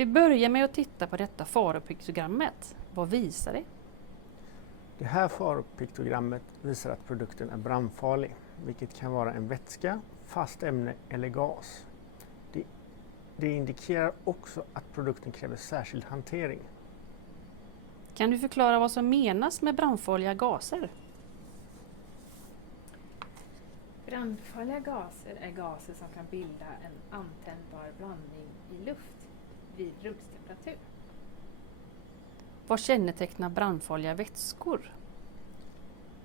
Vi börjar med att titta på detta faropiktogrammet. Vad visar det? Det här faropiktogrammet visar att produkten är brandfarlig, vilket kan vara en vätska, fast ämne eller gas. Det indikerar också att produkten kräver särskild hantering. Kan du förklara vad som menas med brandfarliga gaser? Brandfarliga gaser är gaser som kan bilda en antändbar blandning i luft vid rumstemperatur. Vad kännetecknar brandfarliga vätskor?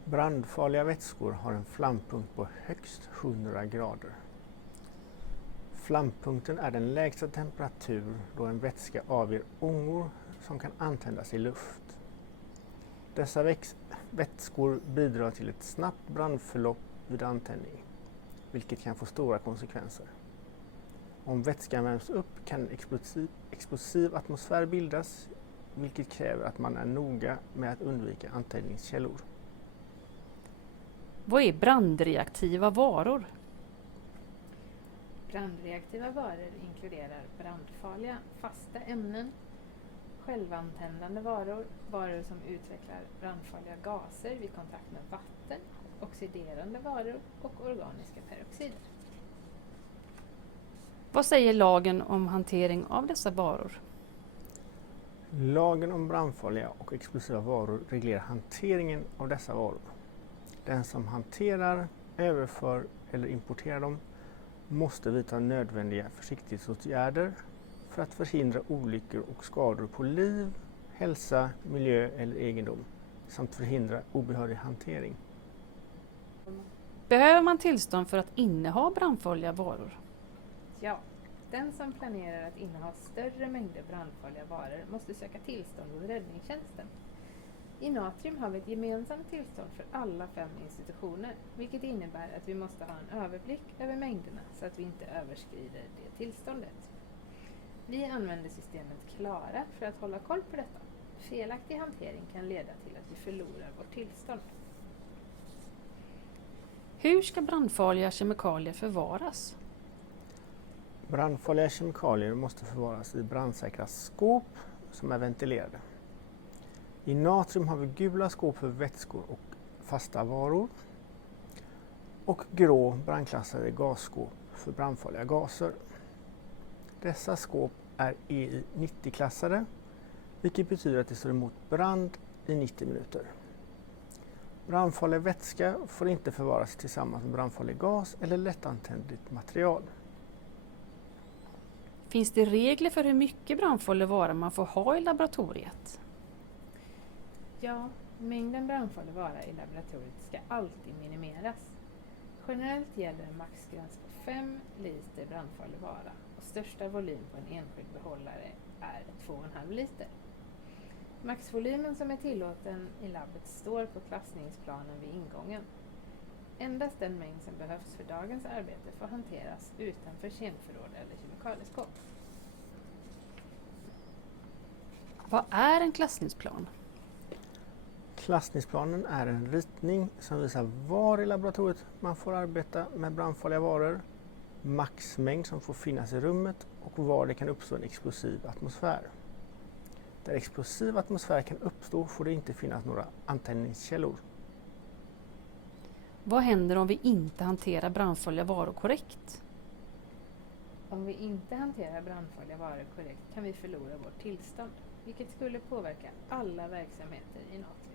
Brandfarliga vätskor har en flampunkt på högst 100 grader. Flampunkten är den lägsta temperatur då en vätska avger ångor som kan antändas i luft. Dessa vätskor bidrar till ett snabbt brandförlopp vid antändning, vilket kan få stora konsekvenser. Om vätskan värms upp kan en explosiv atmosfär bildas, vilket kräver att man är noga med att undvika antändningskällor. Vad är brandreaktiva varor? Brandreaktiva varor inkluderar brandfarliga fasta ämnen, självantändande varor, varor som utvecklar brandfarliga gaser vid kontakt med vatten, oxiderande varor och organiska peroxider. Vad säger lagen om hantering av dessa varor? Lagen om brandfarliga och explosiva varor reglerar hanteringen av dessa varor. Den som hanterar, överför eller importerar dem måste vidta nödvändiga försiktighetsåtgärder för att förhindra olyckor och skador på liv, hälsa, miljö eller egendom samt förhindra obehörig hantering. Behöver man tillstånd för att inneha brandfarliga varor? Ja, den som planerar att inneha större mängder brandfarliga varor måste söka tillstånd hos räddningstjänsten. I Natrium har vi ett gemensamt tillstånd för alla 5 institutioner, vilket innebär att vi måste ha en överblick över mängderna så att vi inte överskrider det tillståndet. Vi använder systemet Klara för att hålla koll på detta. Felaktig hantering kan leda till att vi förlorar vårt tillstånd. Hur ska brandfarliga kemikalier förvaras? Brandfarliga kemikalier måste förvaras i brandsäkra skåp som är ventilerade. I Natrium har vi gula skåp för vätskor och fasta varor och grå brandklassade gasskåp för brandfarliga gaser. Dessa skåp är EI 90-klassade, vilket betyder att de står emot brand i 90 minuter. Brandfarlig vätska får inte förvaras tillsammans med brandfarlig gas eller lättantändligt material. Finns det regler för hur mycket brandfarlig vara man får ha i laboratoriet? Ja, mängden brandfarlig vara i laboratoriet ska alltid minimeras. Generellt gäller en maxgräns på 5 liter brandfarlig vara och största volym på en enskild behållare är 2,5 liter. Maxvolymen som är tillåten i labbet står på klassningsplanen vid ingången. Endast den mängd som behövs för dagens arbete får hanteras utanför kemförråd eller kemikalieskåp. Vad är en klassningsplan? Klassningsplanen är en ritning som visar var i laboratoriet man får arbeta med brandfarliga varor, maxmängd som får finnas i rummet och var det kan uppstå en explosiv atmosfär. Där explosiv atmosfär kan uppstå får det inte finnas några antändningskällor. Vad händer om vi inte hanterar brandfarliga varor korrekt? Om vi inte hanterar brandfarliga varor korrekt kan vi förlora vårt tillstånd, vilket skulle påverka alla verksamheter i Natrium.